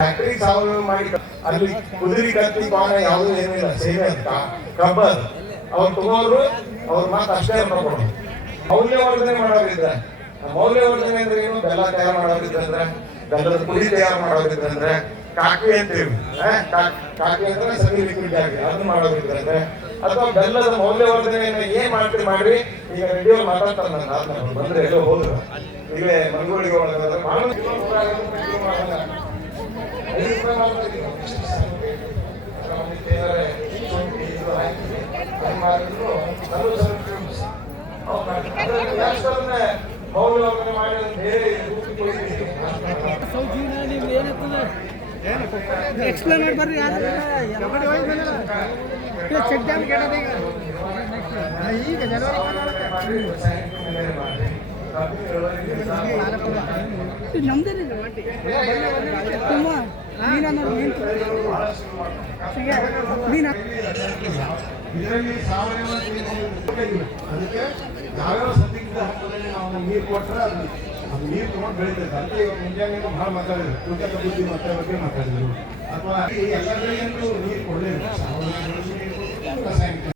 Factory ಸಾವಯವ ಮಾಡಿ ಅಲ್ಲಿ ಕುದುರೆ ಕತ್ತಿ ಪಾನ ಯಾವುದೂ ಏನಿಲ್ಲ, ಸೇವೆ ಅಂತ ಕಬ್ಬರ್ ಅವ್ರು ತಗೋರು ಅವ್ರ ಮಾತು ಅಷ್ಟೇ ನೋಡ್ಕೊಡು. ಮೌಲ್ಯವರ್ಧನೆ ಮಾಡೋರಿದ್ರೆ, ಮೌಲ್ಯವರ್ಧನೆ ಅಂದ್ರೆ ಏನು? ಬೆಲ್ಲ ತಯಾರು ಮಾಡೋರಿದ್ರೆ, ಬೆಲ್ಲದ ಪುಡಿ ತಯಾರು ಮಾಡೋರಿದ್ರೆ, ಕಾಕಿ ಅಂತೀವಿ. ಕಾಕಿ ಅಂದ್ರೆ ಸೆಮಿ ಲಿಕ್ವಿಡ್ ಆಗಿ ಅದನ್ನ ಮಾಡೋರಿದ್ರೆ, ಅಥವಾ ಬೆಲ್ಲದ ಮೌಲ್ಯವರ್ಧನೆಯನ್ನು ಏನ್ ಮಾಡ್ತೀರಿ ಮಾಡ್ರಿ. ಈಗ ರೆಡಿಯೋ ಮಾತಾಡ್ತಾರೆ ನನ್ನ ಆದ್ಮೇಲೆ ಬಂದ್ರೆ ಎಲ್ಲೋ ಹೋದ್ರು ಈಗ ಮನಗಳಿಗೆ ಒಳಗಾದ್ರೆ ಮಾಡೋದು ಮೌಲ್ಯವರ್ಧನೆ ಮಾಡಿ ಬೇರೆ ಎಕ್ಸ್ಪ್ಲೇನ್ ಮಾಡಿ ಬರ್ರಿ. ಚೆಕ್ ಡ್ಯಾಮ್ ಈಗ ನಮ್ದೇ ಇದರಲ್ಲಿ ಸಾವಯವ ಅದಕ್ಕೆ ಯಾವ್ಯಾವ ಸಂದಿಗ್ಧ ಹಂತದಲ್ಲಿ ನಾವು ನೀರು ಕೊಟ್ಟರೆ ಅದು ನೀರು ತೊಗೊಂಡು ಬೆಳೀತೈತೆ. ಅದಕ್ಕೆ ಮುಂಜಾನೆ ಭಾಳ ಮಾತಾಡಿದ್ರು, ಕೃತಕ ಬುದ್ಧಿ ಬಗ್ಗೆ ಮಾತಾಡಿದ್ರು. ಅಥವಾ ಎಲ್ಲ ಬೆಳೆಯಲ್ಲೂ ನೀರು ಕೊಡಲೇಬೇಕು, ಸಾವಯವ ರಾಸಾಯನಿಕ